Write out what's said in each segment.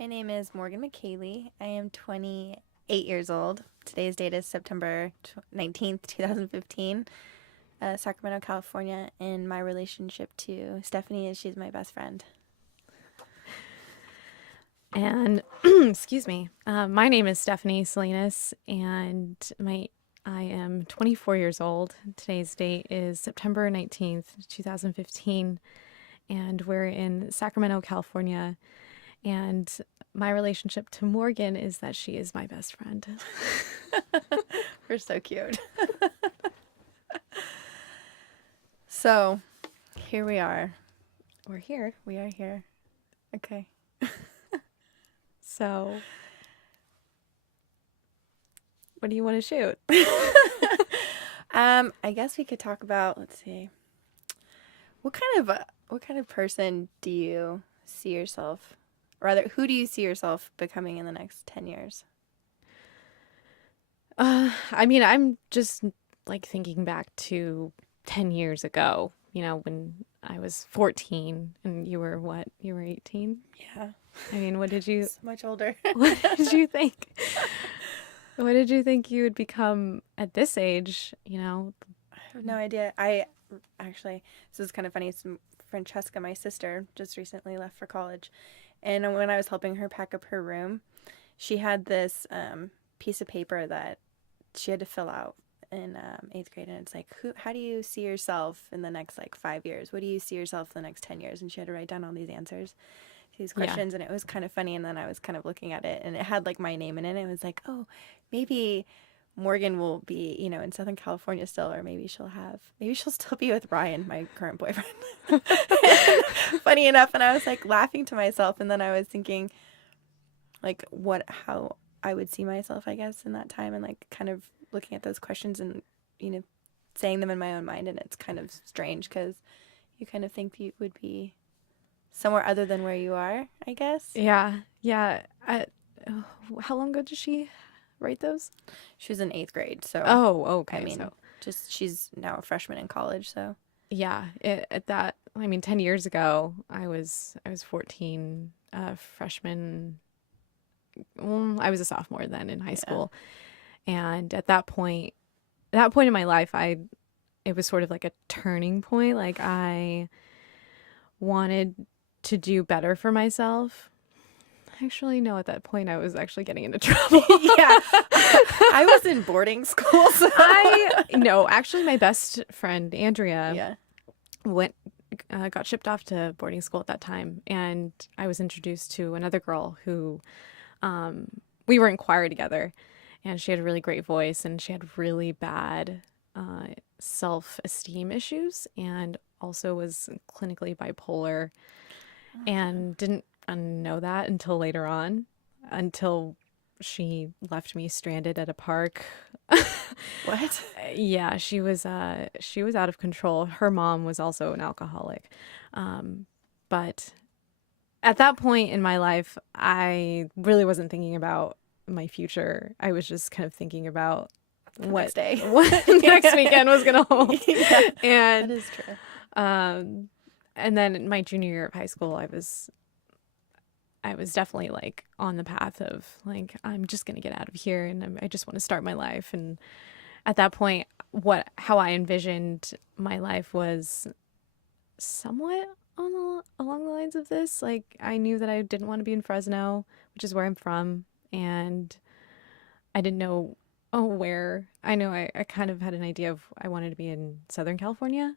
My name is Morgan Micheli. I am 28 years old. Today's date is September 19th, 2015, Sacramento, California. And my relationship to Stephanie is she's my best friend. And excuse me, my name is Stephanie Salinas, and I am 24 years old. Today's date is September 19th, 2015, and we're in Sacramento, California. And my relationship to Morgan is that she is my best friend. We're so cute. So, here we are. We're here. We are here. Okay. So, what do you want to shoot? I guess we could talk about, let's see. What kind of person do you see yourself? Rather, who do you see yourself becoming in the next 10 years? I'm just like thinking back to 10 years ago, when I was 14 and you were what? You were 18? Yeah. What did you So much older. what did you think? What did you think you would become at this age, I have no idea. I actually, this is kind of funny. Francesca, my sister, just recently left for college. And when I was helping her pack up her room, she had this piece of paper that she had to fill out in 8th grade. And it's like, how do you see yourself in the next 5 years? What do you see yourself in the next 10 years? And she had to write down all these answers to these questions. And it was kind of funny. And then I was kind of looking at it and it had my name in it. And it was like, oh, maybe Morgan will be, in Southern California still, or maybe she'll still be with Ryan, my current boyfriend. Funny enough. And I was laughing to myself. And then I was thinking how I would see myself, I guess, in that time, and kind of looking at those questions and, saying them in my own mind. And it's kind of strange because you kind of think you would be somewhere other than where you are, I guess. Yeah. How long ago did she write those? She was in 8th grade. So, Oh, okay. she's now a freshman in college. So, yeah, 10 years ago, I was 14, freshman. Well, I was a sophomore then in high school. And at that point in my life, it was sort of like a turning point. I wanted to do better for myself. Actually, no, at that point I was actually getting into trouble. Yeah. I was in boarding school. So. Actually my best friend, Andrea, got shipped off to boarding school at that time. And I was introduced to another girl who, we were in choir together. And she had a really great voice, and she had really bad self-esteem issues, and also was clinically bipolar, and didn't know that until later on, until she left me stranded at a park. What? Yeah, she was out of control. Her mom was also an alcoholic, but at that point in my life, I really wasn't thinking about my future. I was just kind of thinking about what next weekend was going to hold. Yeah, and that is true. And then in my junior year of high school, I was definitely on the path of I'm just going to get out of here, and I just want to start my life. And at that point, how I envisioned my life was somewhat along the lines of this. I knew that I didn't want to be in Fresno, which is where I'm from. And I didn't know where. I know I kind of had an idea of I wanted to be in Southern California.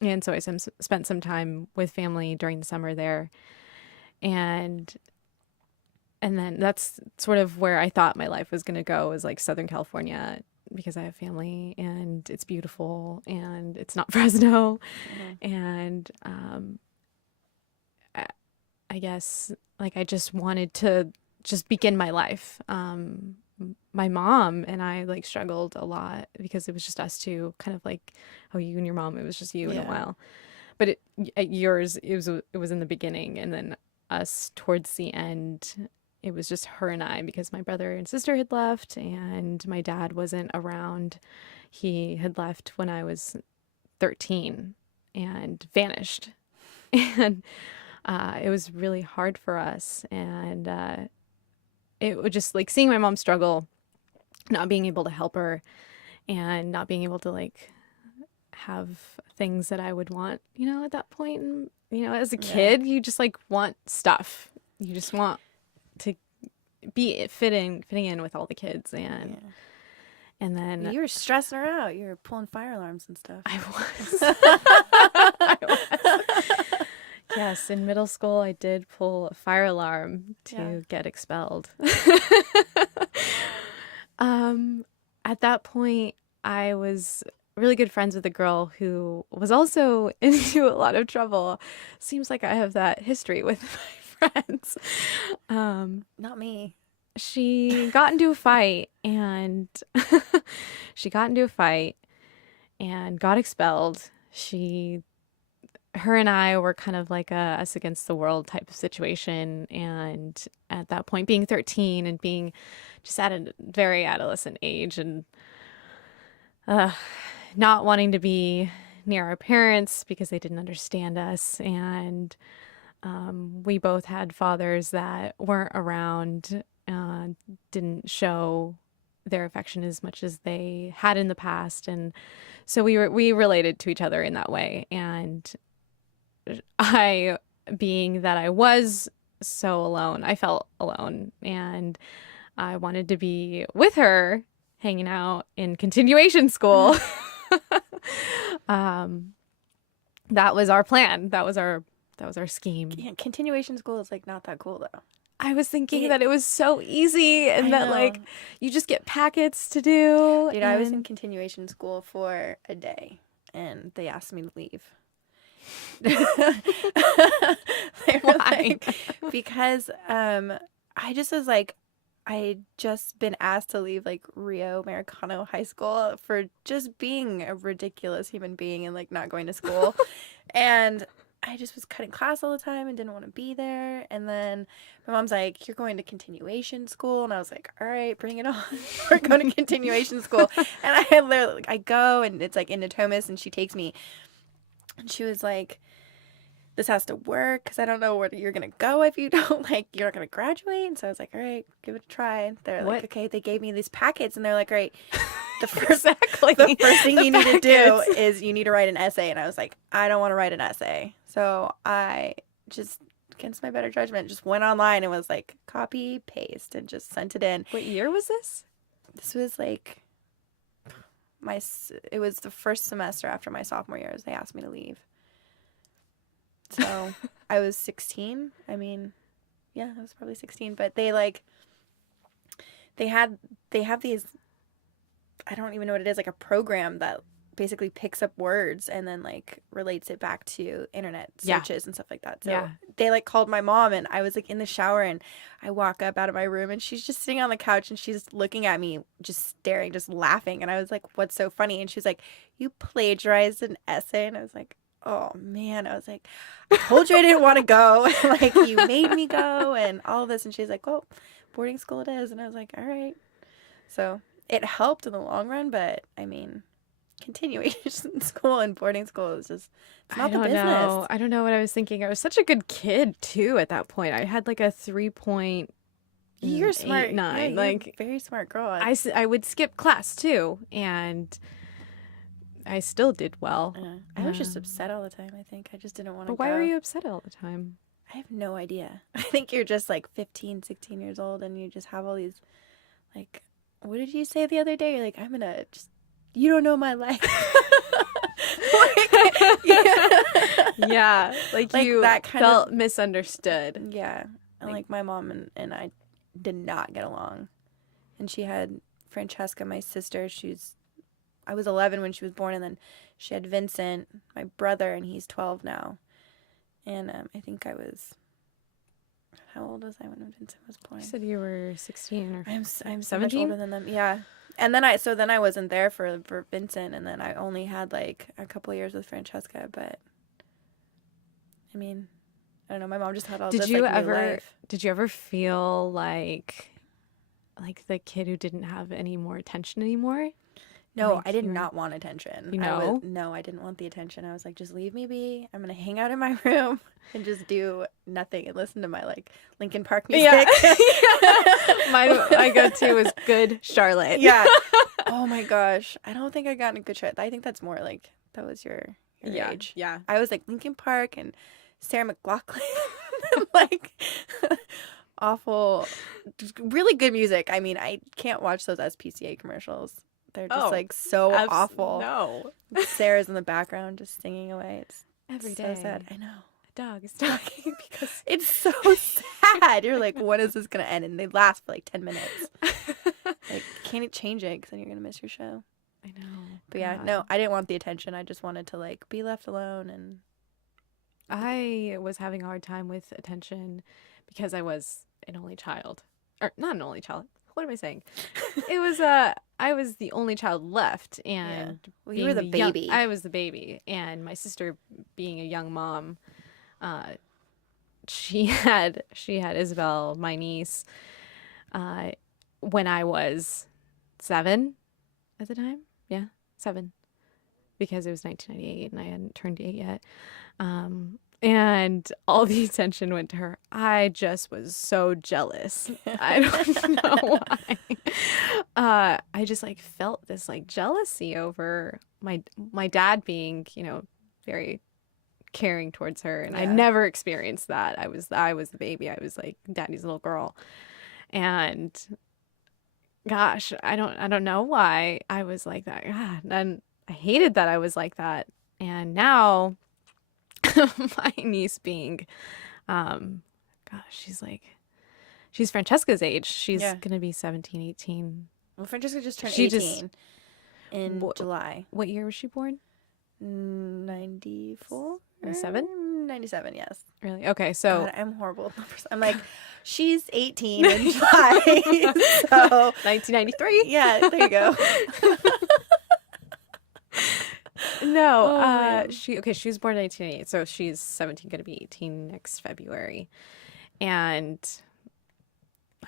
And so I spent some time with family during the summer there. And then that's sort of where I thought my life was going to go, was Southern California, because I have family and it's beautiful and it's not Fresno. Mm-hmm. And I guess I just wanted to just begin my life. My mom and I struggled a lot because it was just us two, kind of you and your mom, it was just you in a while. But at yours, it was in the beginning, and then us towards the end, it was just her and I, because my brother and sister had left and my dad wasn't around. He had left when I was 13 and vanished. And It was really hard for us. And it was just like seeing my mom struggle, not being able to help her and not being able to like have things that I would want, at that point. And, as a Yeah. kid, you just like want stuff. You just want to be fitting in with all the kids. And Yeah. and then You were stressing her out. You were pulling fire alarms and stuff. I was. I was. Yes, in middle school, I did pull a fire alarm to get expelled. At that point, I was really good friends with a girl who was also into a lot of trouble. Seems like I have that history with my friends. Not me. She got into a fight and she got into a fight and got expelled. Her and I were kind of like a us against the world type of situation. And at that point, being 13 and being just at a very adolescent age and not wanting to be near our parents because they didn't understand us. And we both had fathers that weren't around, didn't show their affection as much as they had in the past. And so we related to each other in that way. And being that I was so alone, I felt alone, and I wanted to be with her, hanging out in continuation school. That was our plan. That was our scheme. Yeah, continuation school is like not that cool though. I was thinking that it was so easy and I that know. like you just get packets to do. Dude, I was in continuation school for a day and they asked me to leave. They were Why? because I just was like, I'd just been asked to leave like Rio Americano High School for just being a ridiculous human being and like not going to school. And I just was cutting class all the time and didn't want to be there. And then my mom's like, you're going to continuation school. And I was like, all right, bring it on. We're going to continuation school. And I literally, like, I go and it's like in Natomas and she takes me. And she was like, this has to work because I don't know where you're going to go if you don't, like, you're not going to graduate. And so I was like, all right, give it a try. And they're like, okay, they gave me these packets and they're like, all right, the first thing you need to do is you need to write an essay. And I was like, I don't want to write an essay. So I just, against my better judgment, just went online and was like, copy, paste, and just sent it in. What year was this? This was like it was the first semester after my sophomore year. They asked me to leave. So I was 16. I mean, yeah, I was probably 16. But they have these, I don't even know what it is, like a program that basically picks up words and then like relates it back to internet searches and stuff like that. So they like called my mom and I was like in the shower and I walk up out of my room and she's just sitting on the couch and she's looking at me, just staring, just laughing. And I was like, what's so funny? And she's like, you plagiarized an essay. And I was like, oh man. I was like, I told you I didn't want to go. Like, you made me go and all of this. And she's like, well, boarding school it is. And I was like, all right. So it helped in the long run, but I mean, continuation school and boarding school is just, it's not the business. I don't know what I was thinking. I was such a good kid too at that point. I had like a 3.9. You're smart. Yeah, you're like very smart girl. I would skip class too, and I still did well. I was just upset all the time, I think. I just didn't want to go. But why were you upset all the time? I have no idea. I think you're just like 15, 16 years old and you just have all these, like, what did you say the other day? You're like, I'm going to just, you don't know my life. Yeah, like you that kind felt of misunderstood. Yeah, and like my mom and I did not get along. And she had Francesca, my sister. I was 11 when she was born, and then she had Vincent, my brother, and he's 12 now. And I think I was, how old was I when Vincent was born? You said you were 16 or I'm 17? so much older than them. Yeah. And then I wasn't there for Vincent, and then I only had like a couple years with Francesca. But I mean, I don't know. My mom just had all this like new life. Did you ever feel like the kid who didn't have any more attention anymore? No, Like I did you were, not want attention. you know? No, I didn't want the attention. I was like, just leave me be. I'm gonna hang out in my room and just do nothing and listen to my like Linkin Park Yeah. music. My go-to was Good Charlotte. Yeah. Oh my gosh. I don't think I got a good shot. I think that's more like that was your Yeah. age. Yeah. I was like Linkin Park and Sarah McLachlan. Like awful, just really good music. I mean, I can't watch those SPCA commercials. They're just like so awful. No. Sarah's in the background just singing away. It's Every so day. sad. I know. A dog is talking because It's so sad. You're like, when is this gonna end? And they last for like 10 minutes. Like, can't change it because then you're gonna miss your show. I know. But yeah, God. no, I didn't want the attention. I just wanted to like be left alone and I was having a hard time with attention because I was an only child. Or not an only child. What am I saying? It was I was the only child left, and well, you were the young- baby. I was the baby, and my sister being a young mom, she had Isabel, my niece, when I was 7 at the time. Yeah, 7, because it was 1998 and I hadn't turned 8 yet. And all the attention went to her. I just was so jealous. I don't know why. I just like felt this like jealousy over my dad being, very caring towards her, and I never experienced that. I was the baby. I was like daddy's little girl, and gosh, I don't know why I was like that. God, and I hated that I was like that. And now my niece being, she's Francesca's age. She's gonna be 17, 18. Well, Francesca just turned She 18 in July. What year was she born? 94? 97? 97, yes. Really? Okay, so God, I'm horrible with numbers. I'm like, she's 18 in July. So 1993. yeah, there you go. No, she was born in 1988, so she's 17, gonna be 18 next February. And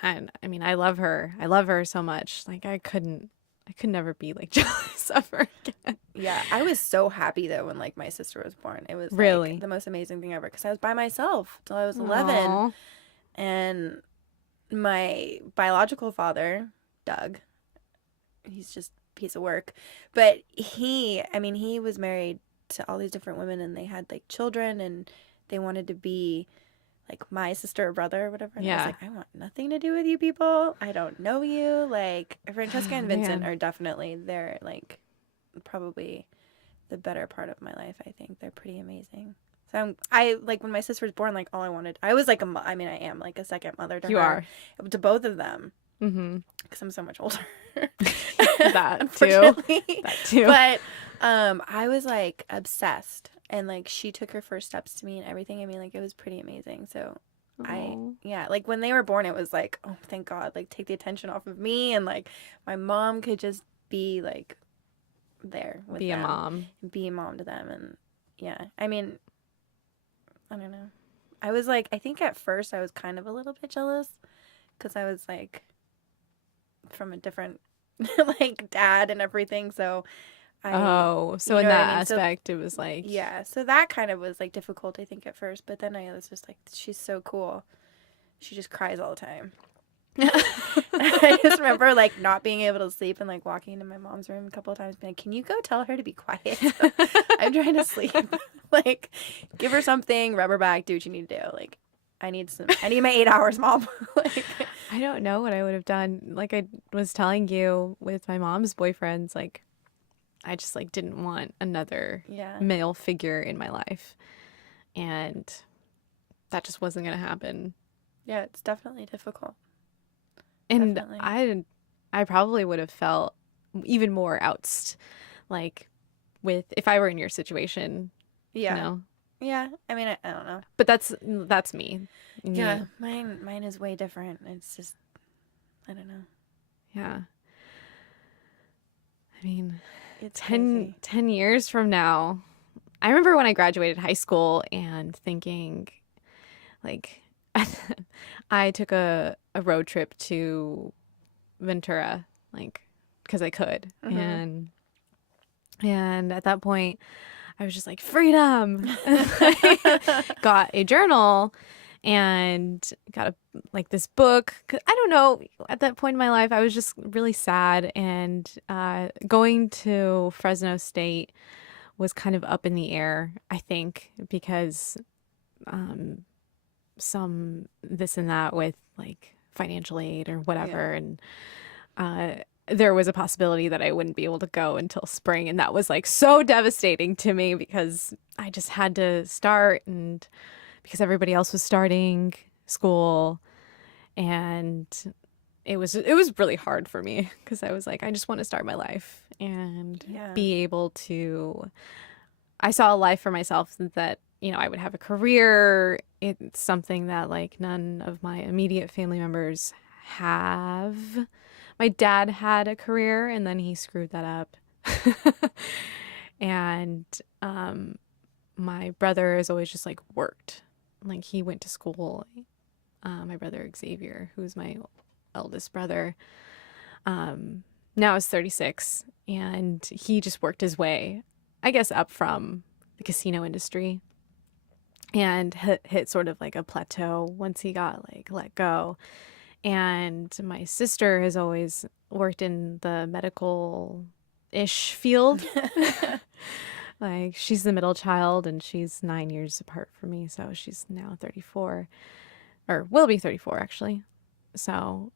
I mean, I love her. I love her so much. Like I could never be like jealous of her again. Yeah, I was so happy though when like my sister was born. It was really like, the most amazing thing ever because I was by myself till I was 11. Aww. And my biological father, Doug, he's just a piece of work, but he was married to all these different women and they had like children and they wanted to be like my sister or brother or whatever. And I was like, I want nothing to do with you people. I don't know you. Like Francesca and Vincent are definitely, they're like probably the better part of my life. I think they're pretty amazing. So I like when my sister was born, like all I wanted, I was like I am like a second mother to her. You are. To both of them. Mm-hmm. Because I'm so much older. That too. But I was like obsessed. And like she took her first steps to me and everything. I mean, like it was pretty amazing. So like when they were born, it was like, oh, thank God, like take the attention off of me. And like my mom could just be like there with be them. a mom. Be a mom to them. And yeah, I mean, I don't know. I was like, I think at first I was kind of a little bit jealous because I was like from a different like dad and everything. So so in that aspect, it was like... Yeah, so that kind of was, like, difficult, I think, at first. But then I was just like, she's so cool. She just cries all the time. I just remember, like, not being able to sleep and, like, walking into my mom's room a couple of times being like, can you go tell her to be quiet? I'm trying to sleep. Like, give her something, rub her back, do what you need to do. Like, I need my 8 hours, Mom. Like, I don't know what I would have done. Like I was telling you with my mom's boyfriends, like, I just like didn't want another male figure in my life, and that just wasn't gonna happen. Yeah, it's definitely difficult. And I probably would have felt even more outsed, like if I were in your situation. Yeah. You know? Yeah. I mean, I don't know. But that's me. Yeah. Mine is way different. It's just, I don't know. Yeah. I mean, it's 10 years from now, I remember when I graduated high school and thinking, like, I took a road trip to Ventura, like because I could. Mm-hmm. And at that point, I was just like, freedom. Got a journal and got like this book. I don't know. At that point in my life, I was just really sad. And going to Fresno State was kind of up in the air, I think, because some this and that with like financial aid or whatever. Yeah. And there was a possibility that I wouldn't be able to go until spring. And that was like so devastating to me because I just had to start, and because everybody else was starting school. And it was really hard for me because I was like, I just want to start my life and Yeah. be able to. I saw a life for myself that, I would have a career. It's something that like none of my immediate family members have. My dad had a career and then he screwed that up. And my brother has always just like worked. Like he went to school. My brother Xavier, who's my eldest brother, now is 36, and he just worked his way, I guess, up from the casino industry and hit sort of like a plateau once he got like let go. And my sister has always worked in the medical-ish field. Like she's the middle child and she's 9 years apart from me, so she's now 34, or will be 34 actually. So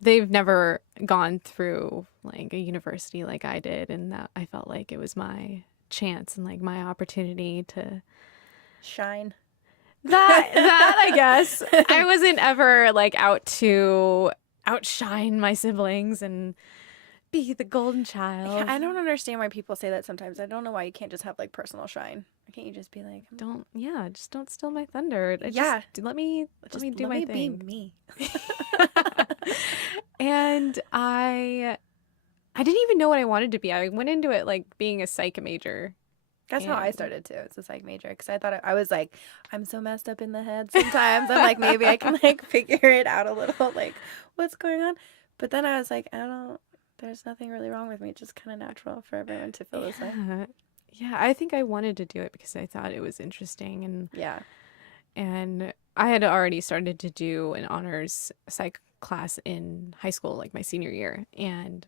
they've never gone through like a university like I did, and that I felt like it was my chance and like my opportunity to Shine. that I guess. I wasn't ever like out to outshine my siblings and be the golden child. I don't understand why people say that sometimes. I don't know why you can't just have like personal shine. Why can't you just be like, Just don't steal my thunder. Yeah. Just let me do my thing. Be me. And I didn't even know what I wanted to be. I went into it like being a psych major. That's how I started too. It's a psych major because I thought I was like, I'm so messed up in the head sometimes. I'm like, maybe I can like figure it out a little, like what's going on. But then I was like, there's nothing really wrong with me. It's just kind of natural for everyone to feel this way. Yeah, I think I wanted to do it because I thought it was interesting, and I had already started to do an honors psych class in high school, like my senior year, and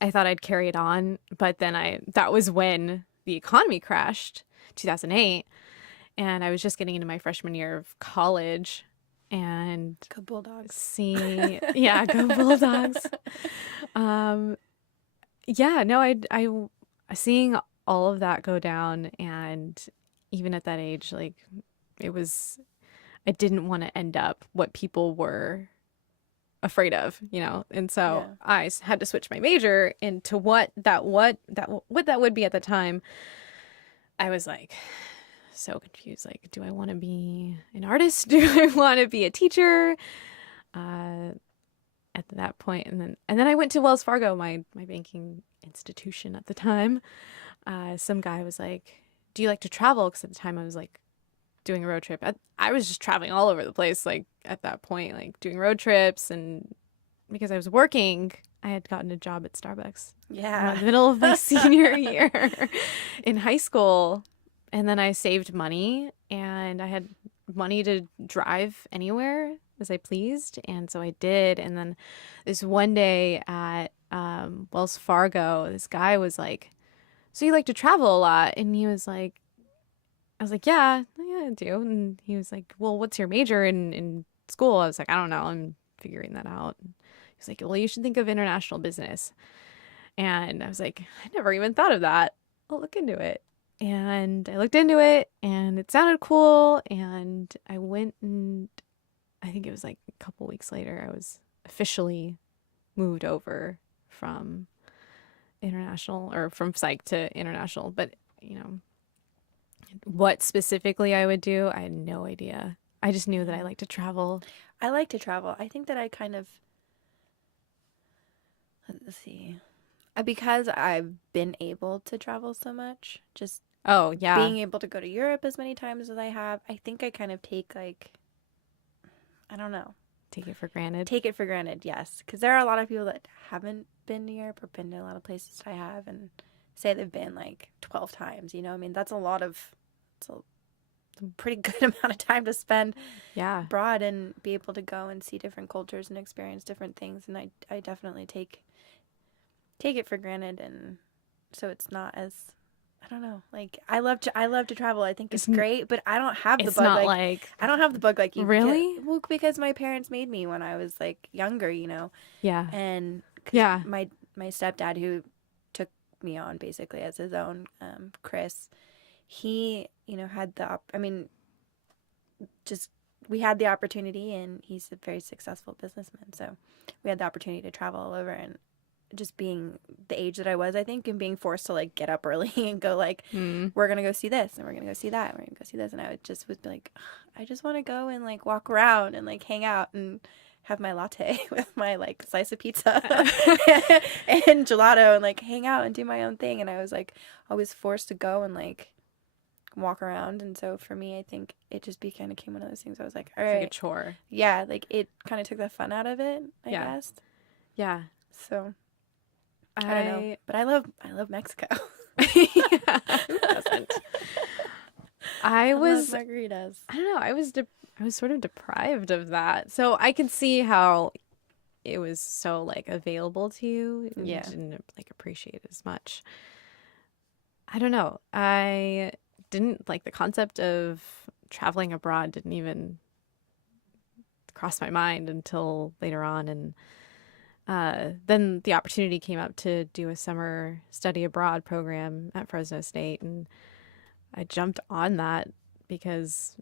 I thought I'd carry it on, but then that was when the economy crashed, 2008, and I was just getting into my freshman year of college, and Go Bulldogs. Yeah, go Bulldogs. Yeah, no, I seeing all of that go down, and even at that age, like I didn't want to end up what people were afraid of, and so I had to switch my major into what that would be at the time. I was like so confused. Like, do I want to be an artist? Do I want to be a teacher? At that point, and then I went to Wells Fargo, my banking institution at the time. Some guy was like, "Do you like to travel?" Because at the time I was like doing a road trip. I was just traveling all over the place, like at that point, like doing road trips, and because I was working, I had gotten a job at Starbucks. Yeah. In the middle of my senior year in high school, and then I saved money, and I had money to drive anywhere as I pleased, and so I did. And then this one day at Wells Fargo, this guy was like, "So you like to travel a lot?" And he was like, I was like, yeah, I do. And he was like, "Well, what's your major in school?" I was like, "I don't know. I'm figuring that out." And he was like, "Well, you should think of international business." And I was like, I never even thought of that. I'll look into it. And I looked into it, and it sounded cool. And I went, and I think it was like a couple weeks later, I was officially moved over from international, or from psych to international. But, what specifically I would do, I had no idea. I just knew that I like to travel. I like to travel. I think that I kind of, let's see, because I've been able to travel so much, just being able to go to Europe as many times as I have, I think I kind of take like, I don't know. take it for granted. Take it for granted, yes. Because there are a lot of people that haven't been to Europe or been to a lot of places that I have and say they've been like 12 times, you know? I mean, that's it's a pretty good amount of time to spend Yeah. abroad and be able to go and see different cultures and experience different things. And I definitely take it for granted. And so it's not as, I don't know, like I love to travel. I think it's great, but I don't have the It's bug not like I don't have the bug like you. Really? Because my parents made me when I was like younger, you know. Yeah. And 'cause Yeah. my stepdad who took me on basically as his own, Chris, he, you know, had just we had the opportunity, and he's a very successful businessman. So we had the opportunity to travel all over, and just being the age that I was, I think, and being forced to like get up early and go like, we're going to go see this and we're going to go see that. And we're going to go see this. And I would be like, I just want to go and like walk around and like hang out and have my latte with my like slice of pizza and gelato and like hang out and do my own thing. And I was like always forced to go and like walk around. And so for me, I think it just became one of those things. I was like, all right, like a chore. Yeah, like it kind of took the fun out of it, I guess. Yeah. So I don't know, but I love Mexico. Yeah, who doesn't? I love margaritas. I don't know. I was sort of deprived of that, so I could see how it was so like available to you. And Yeah, didn't like appreciate it as much. I don't know. I didn't like the concept of traveling abroad. Didn't even cross my mind until later on, and then the opportunity came up to do a summer study abroad program at Fresno State, and I jumped on that because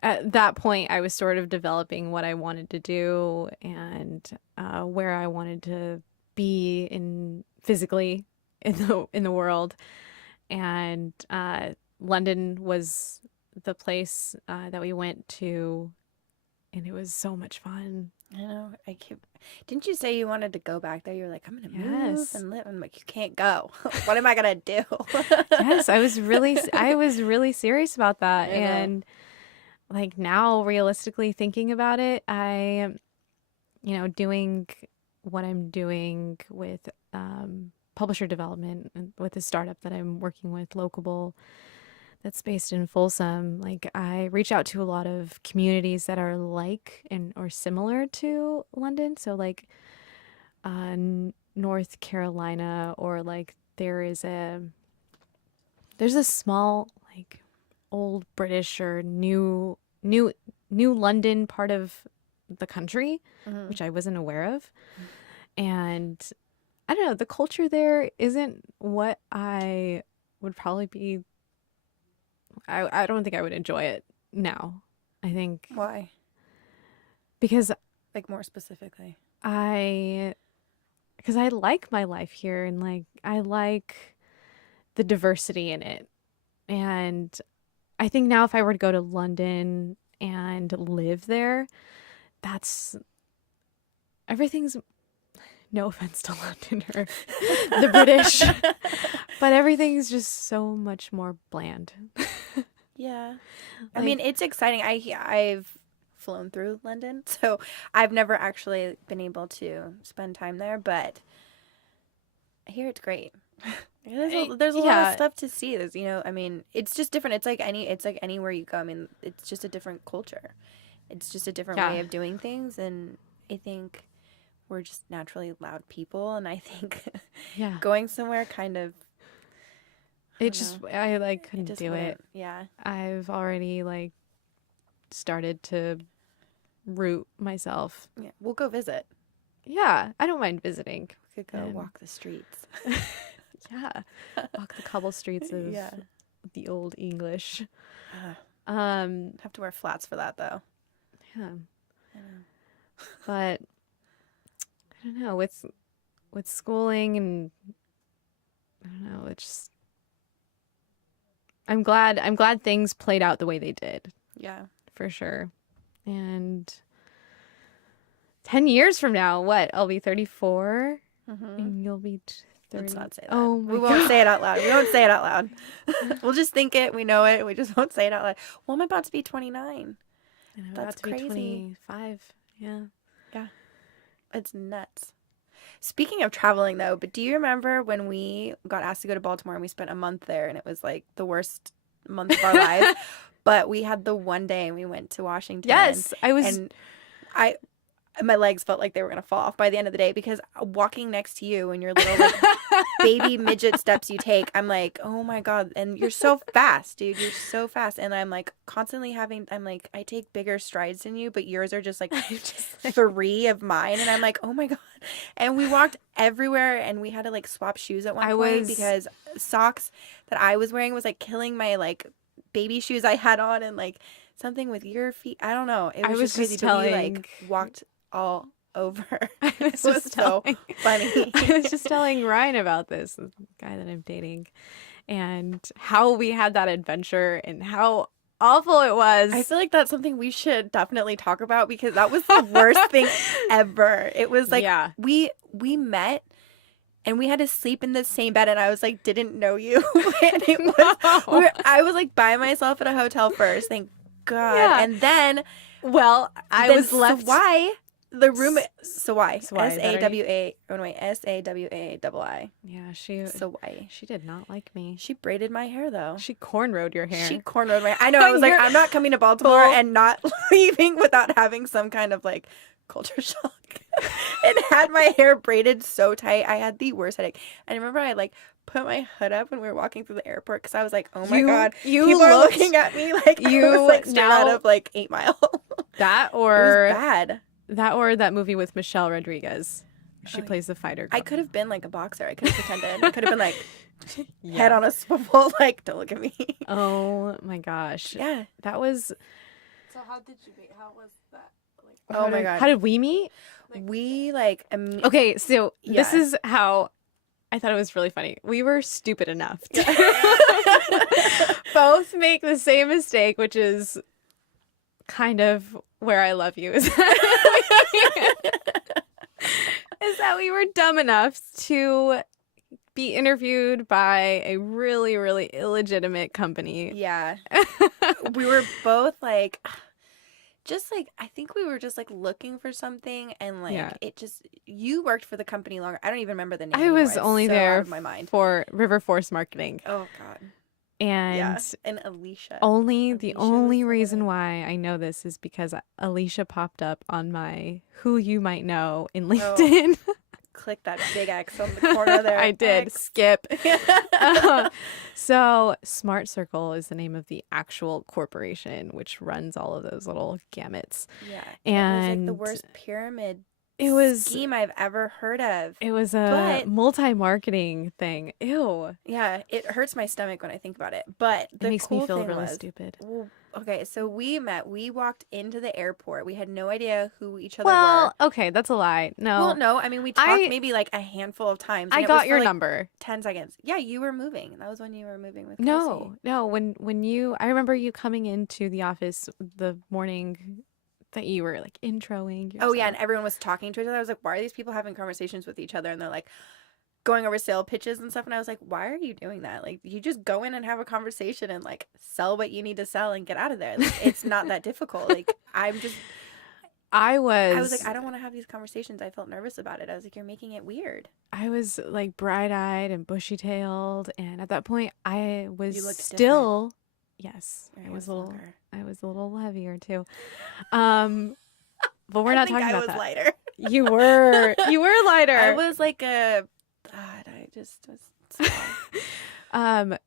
at that point I was sort of developing what I wanted to do and where I wanted to be physically in the world, and London was the place that we went to, and it was so much fun. I know. Didn't you say you wanted to go back there? You were like, I'm gonna move and live. I'm like, you can't go. What am I gonna do? Yes, I was really serious about that. And like now, realistically thinking about it, I, you know, doing what I'm doing with publisher development and with a startup that I'm working with, Locable, that's based in Folsom. Like I reach out to a lot of communities that are like or similar to London. So like North Carolina, or like there's a small like old British or new London part of the country, which I wasn't aware of. And I don't know, the culture there isn't what I would probably be. I don't think I would enjoy it now. I think. Why? Because like more specifically, because I like my life here, and like I like the diversity in it. And I think now if I were to go to London and live there, everything's, no offense to London or the British, but everything's just so much more bland. Yeah. I mean, it's exciting. I've flown through London, so I've never actually been able to spend time there, but I hear it's great. There's a lot of stuff to see. There's, you know, I mean, it's just different. It's like anywhere you go. I mean, it's just a different culture. It's just a different way of doing things, and I think we're just naturally loud people, and I think going somewhere kind of I like couldn't do it. Yeah. I've already like started to root myself. Yeah. We'll go visit. Yeah, I don't mind visiting. We could go walk the streets. Yeah. Walk the cobble streets of the old English. Have to wear flats for that though. Yeah. I know. But I don't know, with schooling, and I don't know, it's just, I'm glad things played out the way they did. Yeah. For sure. And 10 years from now, what? I'll be 34 and you'll be 30. Let's not say that. Oh, we won't say it out loud. We won't say it out loud. We'll just think it. We know it. We just won't say it out loud. Well, I'm about to be 29. And I'm That's about to crazy. Be 25. Yeah. It's nuts. Speaking of traveling, though, but do you remember when we got asked to go to Baltimore and we spent a month there and it was like the worst month of our lives? But we had the one day and we went to Washington. Yes, I was. And I, my legs felt like they were gonna fall off by the end of the day because walking next to you and your little like baby midget steps you take, I'm like, oh my God. And you're so fast, dude. You're so fast. And I'm like constantly I'm like, I take bigger strides than you, but yours are just like three of mine. And I'm like, oh my God. And we walked everywhere and we had to like swap shoes at one point because socks that I was wearing was like killing my like baby shoes I had on and like something with your feet. I don't know. It was just crazy. But we like walked all over. It was so funny. I was just telling Ryan about this, the guy that I'm dating, and how we had that adventure and how awful it was. I feel like that's something we should definitely talk about because that was the worst thing ever. It was like we met and we had to sleep in the same bed and I was like didn't know you. And it was I was like by myself at a hotel first, thank God. Yeah. And then I was left the room Sawai. S-A-W-A. Oh wait, S-A-W-A-I-I. Yeah, Sawai. She did not like me. She braided my hair though. She cornrowed your hair. She cornrowed my hair. I know. I was like, I'm not coming to Baltimore and not leaving without having some kind of like culture shock. And had my hair braided so tight. I had the worst headache. And I remember I like put my hood up when we were walking through the airport because I was like, oh my God, people are looking at me like I was like straight out of like 8 Mile. That or it was bad. That or that movie with Michelle Rodriguez. She plays the fighter girl. I could have been like a boxer. I could have pretended. I could have been like head on a swivel, like don't look at me. Oh my gosh. Yeah. That was. So how did you meet? How was that? Like, oh my God. How did we meet? We like. Okay, so this is how I thought it was really funny. We were stupid enough to both make the same mistake, which is kind of where I love you is that we were dumb enough to be interviewed by a really, really illegitimate company. Yeah. We were both like, just like, I think we were just like looking for something and like it just, you worked for the company longer. I don't even remember the name. I was anymore. only so there out of my mind. for River Force Marketing. Oh God. And Alicia. The only reason why I know this is because Alicia popped up on my Who You Might Know in LinkedIn. Oh, click that big X on the corner there. I did. Skip. So Smart Circle is the name of the actual corporation which runs all of those little gamuts. Yeah. And it was like the worst pyramid scheme I've ever heard of. It was a multi-marketing thing. Ew. Yeah, it hurts my stomach when I think about it. But it makes me feel really stupid. Well, okay, so we met. We walked into the airport. We had no idea who each other were. Well, okay, that's a lie. No. Well, no. I mean, we talked maybe like a handful of times. I got your number. 10 seconds. Yeah, you were moving. That was when you were moving with Kelsey. No. When you, I remember you coming into the office the morning that you were like introing yourself. Oh yeah, and everyone was talking to each other. I was like, why are these people having conversations with each other? And they're like going over sale pitches and stuff. And I was like, why are you doing that? Like, you just go in and have a conversation and like sell what you need to sell and get out of there. Like, it's not that difficult. Like, I was like, I don't want to have these conversations. I felt nervous about it. I was like, you're making it weird. I was like bright-eyed and bushy-tailed, and at that point I was still different. Yes, I was a little heavier too. But we're not talking about that. I was lighter. You were lighter. I was like God, I just was small.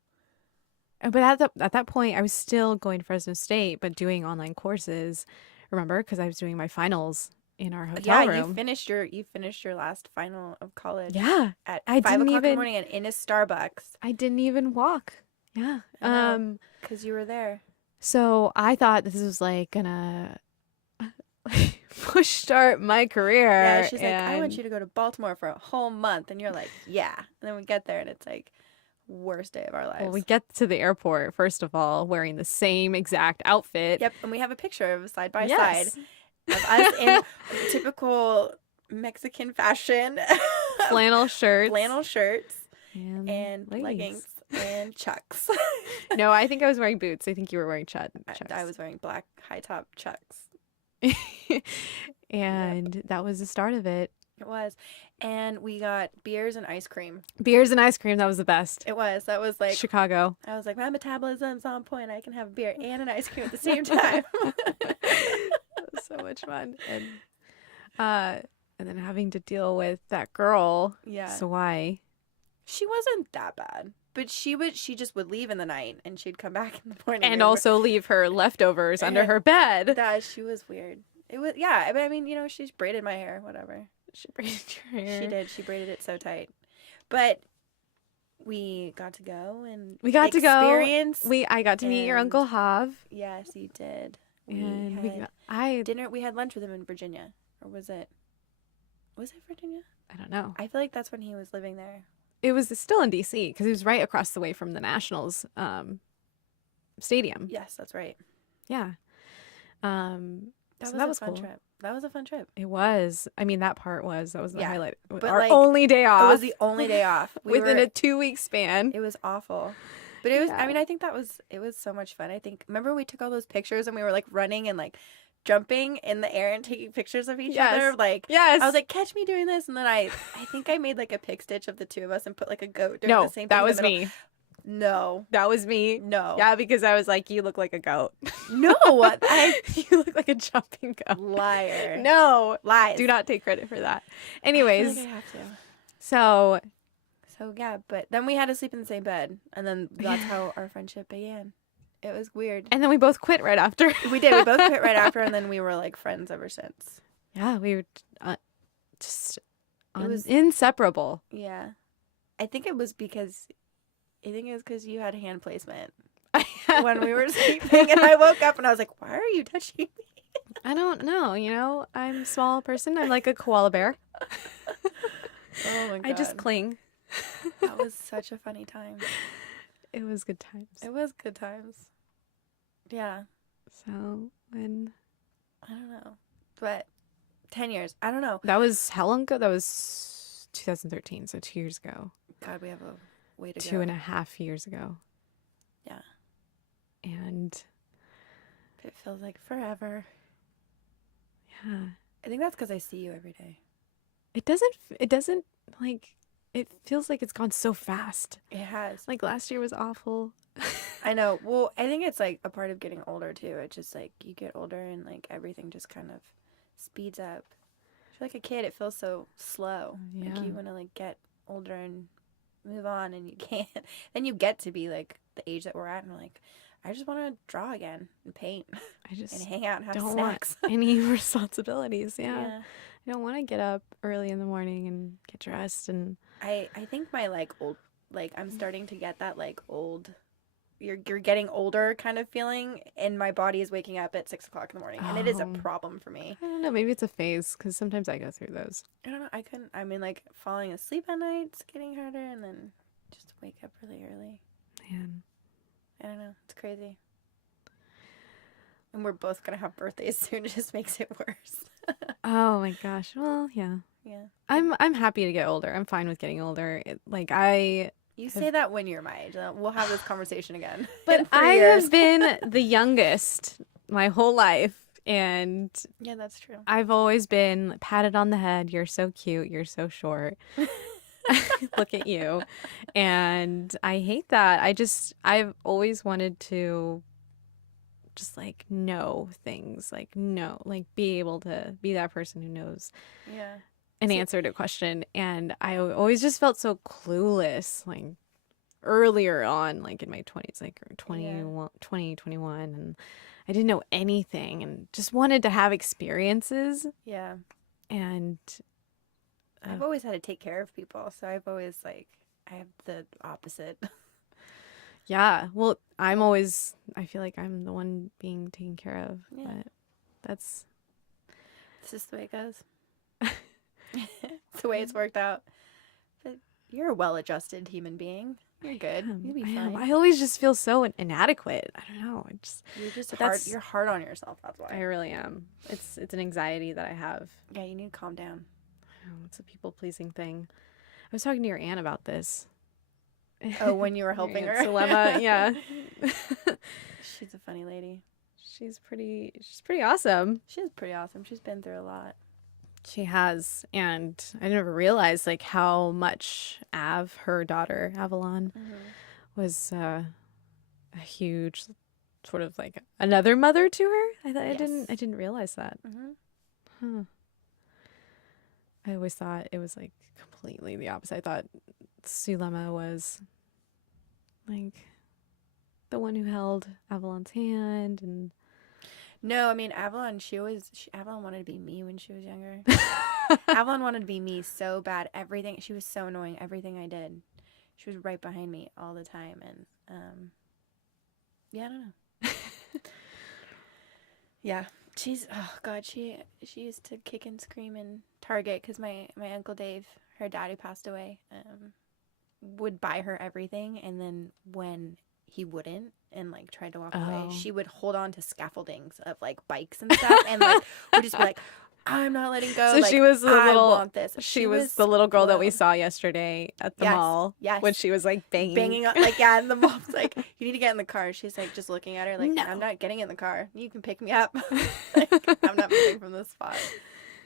But at that point, I was still going to Fresno State, but doing online courses. Remember, because I was doing my finals in our hotel room. Yeah, you finished your last final of college. Yeah, at 5 o'clock in the morning and in a Starbucks. I didn't even walk. Yeah, because you were there. So I thought this was like gonna push start my career. Yeah, she's like, I want you to go to Baltimore for a whole month, and you're like, yeah. And then we get there, and it's like worst day of our lives. Well, we get to the airport first of all wearing the same exact outfit. Yep, and we have a picture of side by side of us in typical Mexican fashion, flannel shirts, and leggings. And Chucks. No, I think I was wearing boots. I think you were wearing Chucks. I was wearing black high top Chucks. And that was the start of it. It was. And we got beers and ice cream. Beers and ice cream, that was the best. It was. That was like, Chicago. I was like, my metabolism's on point. I can have a beer and an ice cream at the same time. So much fun. And then having to deal with that girl, Yeah. Sawai. She wasn't that bad. But she just would leave in the night and she'd come back in the morning. And also leave her leftovers under her bed. She was weird. It was, yeah. I mean, she's braided my hair, whatever. She braided your hair. She did. She braided it so tight. But we got to go and We got to go. experience. I got to meet your Uncle Hav. Yes, you did. And We had lunch with him in Virginia. Or was it Virginia? I don't know. I feel like that's when he was living there. It was still in DC because he was right across the way from the Nationals stadium. Yes, that's right. Yeah. That was a fun trip. That was a fun trip. It was. I mean, that was the highlight. But our only day off. It was the only day off. Within a 2-week span. It was awful. But it was, Yeah. I mean, I think it was so much fun. I think, remember we took all those pictures and we were like running and like jumping in the air and taking pictures of each other? Like, yes. I was like, catch me doing this. And then I think I made like a pic stitch of the two of us and put like a goat doing No, the same thing. that in the was middle. me. No. That was me. No. Yeah, because I was like, you look like a goat. No. You look like a jumping goat. Liar. No. Lies. Do not take credit for that. I Anyways, feel like I have to. so Yeah, but then we had to sleep in the same bed. And then that's how our friendship began. It was weird. and then we both quit right after. We did. We both quit right after, and then we were like friends ever since. Yeah, we were just It was- inseparable. Yeah. I think it was because you had hand placement when we were sleeping, and I woke up and I was like, "Why are you touching me?" I don't know. I'm a small person. I'm like a koala bear. Oh my god! I just cling. That was such a funny time. It was good times. It was good times. Yeah. So when I don't know, but 10 years. I don't know. that was how long ago? That was 2013. So 2 years ago. God, we have a way to go. 2.5 years ago. Yeah. And It feels like forever. yeah, I think that's because I see you every day. it doesn't like. It feels like it's gone so fast. It has. Like last year was awful. I know. Well, I think it's like a part of getting older too. It's just like you get older and like everything just kind of speeds up. If you're like a kid, it feels so slow. Yeah. Like you want to like get older and move on, and you can't. Then you get to be like the age that we're at, and we're like, I just want to draw again and paint I just and hang out and have don't snacks. want any responsibilities. Yeah. Yeah. I don't want to get up early in the morning and get dressed and I think my like old, like I'm starting to get that like old, you're getting older kind of feeling, and my body is waking up at 6 o'clock in the morning, and it is a Oh. problem for me. I don't know, maybe it's a phase because sometimes I go through those. I don't know. I mean, like falling asleep at night, it's getting harder, and then just wake up really early. Man. I don't know. It's crazy. And we're both gonna have birthdays soon. It just makes it worse. Oh my gosh. Well, yeah. Yeah. I'm happy to get older. I'm fine with getting older. You say that when you're my age. We'll have this conversation again. But in 3 I years. have been the youngest my whole life, and Yeah, that's true. I've always been patted on the head. You're so cute. You're so short. Look at you. And I hate that. I've always wanted to just like know things, like be able to be that person who knows Yeah. an answer to a question. And I always just felt so clueless, like earlier on, like in my 20s, like 21, 20, 21, and I didn't know anything and just wanted to have experiences. Yeah. And I've always had to take care of people, so I've always like I have the opposite. yeah, well, I feel like I'm the one being taken care of. Yeah. But that's It's just the way it goes. It's the way it's worked out. But you're a well-adjusted human being. You're good. You'll be I am. fine. I always just feel so inadequate. I don't know. You're just But hard. that's- You're hard on yourself. That's why. I really am. It's an anxiety that I have. Yeah, you need to calm down. Oh, it's a people pleasing thing. I was talking to your aunt about this. Oh, when you were Your helping aunt's her. dilemma, yeah. She's a funny lady. She's pretty awesome. She's pretty awesome. She's been through a lot. She has, and I never realized like how much her daughter Avalon, was a huge sort of like another mother to her. I didn't realize that. Huh. I always thought it was like completely the opposite. I thought Sulema was like the one who held Avalon's hand, and No, I mean Avalon. Avalon wanted to be me when she was younger. Avalon wanted to be me so bad. Everything. She was so annoying. Everything I did, she was right behind me all the time, and yeah, I don't know. Yeah, oh god, she used to kick and scream in Target because my Uncle Dave, her daddy, passed away. Would buy her everything, and then when he wouldn't and like tried to walk away, she would hold on to scaffoldings of like bikes and stuff, and like would just be like, "I'm not letting go." So like, she was I want this. She was the little girl that we saw yesterday at the mall. Yes. When she was like banging on, like, yeah, and the mom's like, "You need to get in the car." She's like just looking at her like, no. "I'm not getting in the car. You can pick me up." Like, I'm not moving from this spot.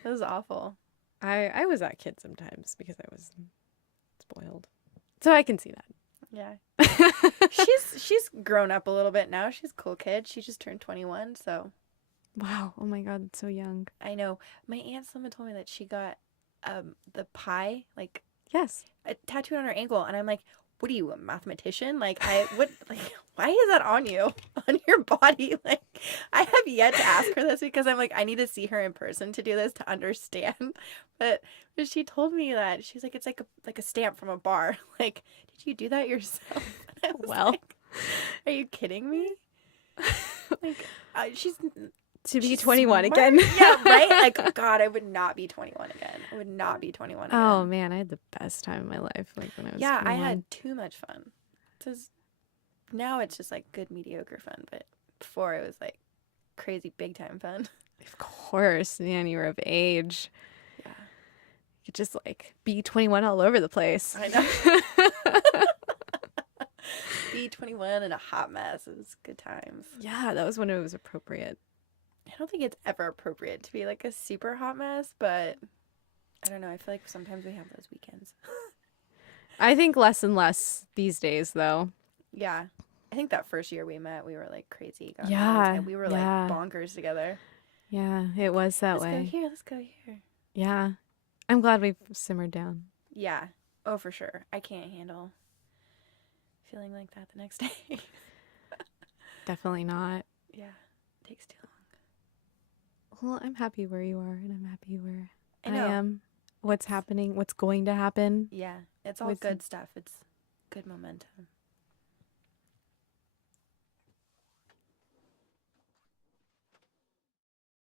It was awful. I was that kid sometimes because I was spoiled, so I can see that. Yeah. she's grown up a little bit now. She's a cool kid. She just turned 21, so. Wow. Oh my god, so young. I know. My Aunt Selma told me that she got the pie, like, yes, tattooed on her ankle, and I'm like, what are you, a mathematician? Like, why is that on you, on your body? Like, I have yet to ask her this because I'm like, I need to see her in person to do this to understand. But she told me that she's like, it's like a stamp from a bar. Like, did you do that yourself? And I was like, are you kidding me? Like, she's to be 21 again. Yeah, right? Like, God, I would not be 21 again. I would not be 21 again. Oh, man, I had the best time of my life, like, when I was 21. I had too much fun. Now it's just, like, good, mediocre fun. But before, it was, like, crazy big-time fun. Of course, man, you were of age. Yeah. You could just, like, be 21 all over the place. I know. Be 21 and a hot mess. It was good times. Yeah, that was when it was appropriate. I don't think it's ever appropriate to be like a super hot mess, but I don't know. I feel like sometimes we have those weekends. I think less and less these days, though. Yeah. I think that first year we met, we were like crazy. Yeah. We were like bonkers together. Yeah, it was that way. Let's go here. Let's go here. Yeah. I'm glad we've simmered down. Yeah. Oh, for sure. I can't handle feeling like that the next day. Definitely not. Yeah. It takes too long. Well, I'm happy where you are, and I'm happy where I I am. What's happening, what's going to happen. Yeah. It's all good stuff. It's good momentum.